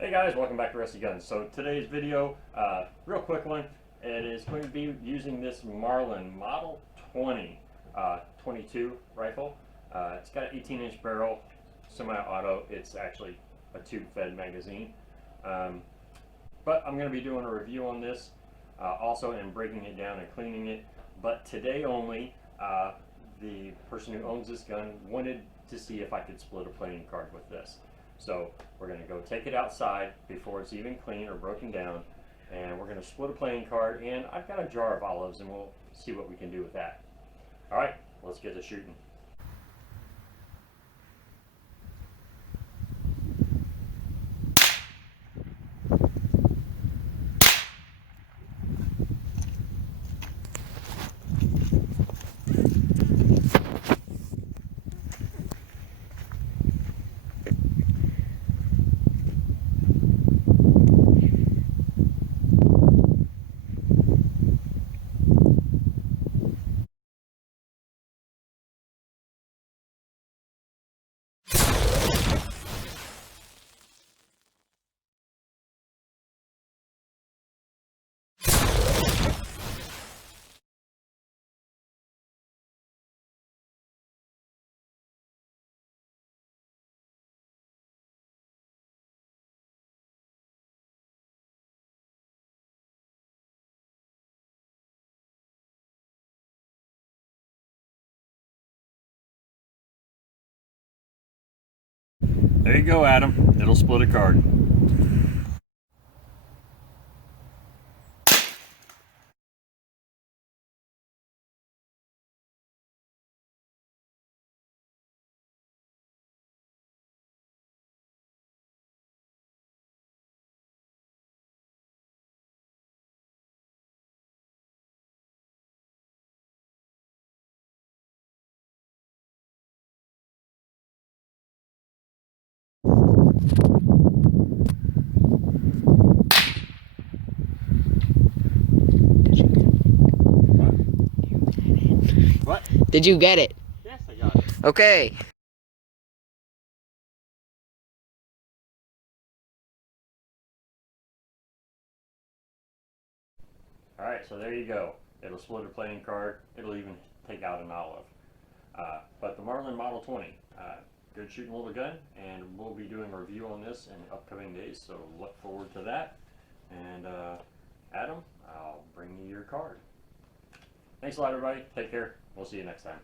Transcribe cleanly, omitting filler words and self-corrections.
Hey guys, welcome back to Rusty Guns. So today's video, real quick one, it is going to be using this Marlin Model 20 22 rifle. It's got an 18-inch barrel, semi-auto. It's actually a tube-fed magazine. But I'm going to be doing a review on this, also and breaking it down and cleaning it. But today only, the person who owns this gun wanted to see if I could split a playing card with this. So we're going to go take it outside before it's even clean or broken down, and we're going to split a playing card, and I've got a jar of olives and we'll see what we can do with that. Alright, let's get to shooting. There you go, Adam. It'll split a card. What? Did you get it? Yes, I got it. Okay. Alright, so there you go. It'll split a playing card. It'll even take out an olive. But the Marlin Model 20, good shooting little gun, and we'll be doing a review on this in upcoming days, so look forward to that. And Adam, I'll bring you your card. Thanks a lot, everybody. Take care. We'll see you next time.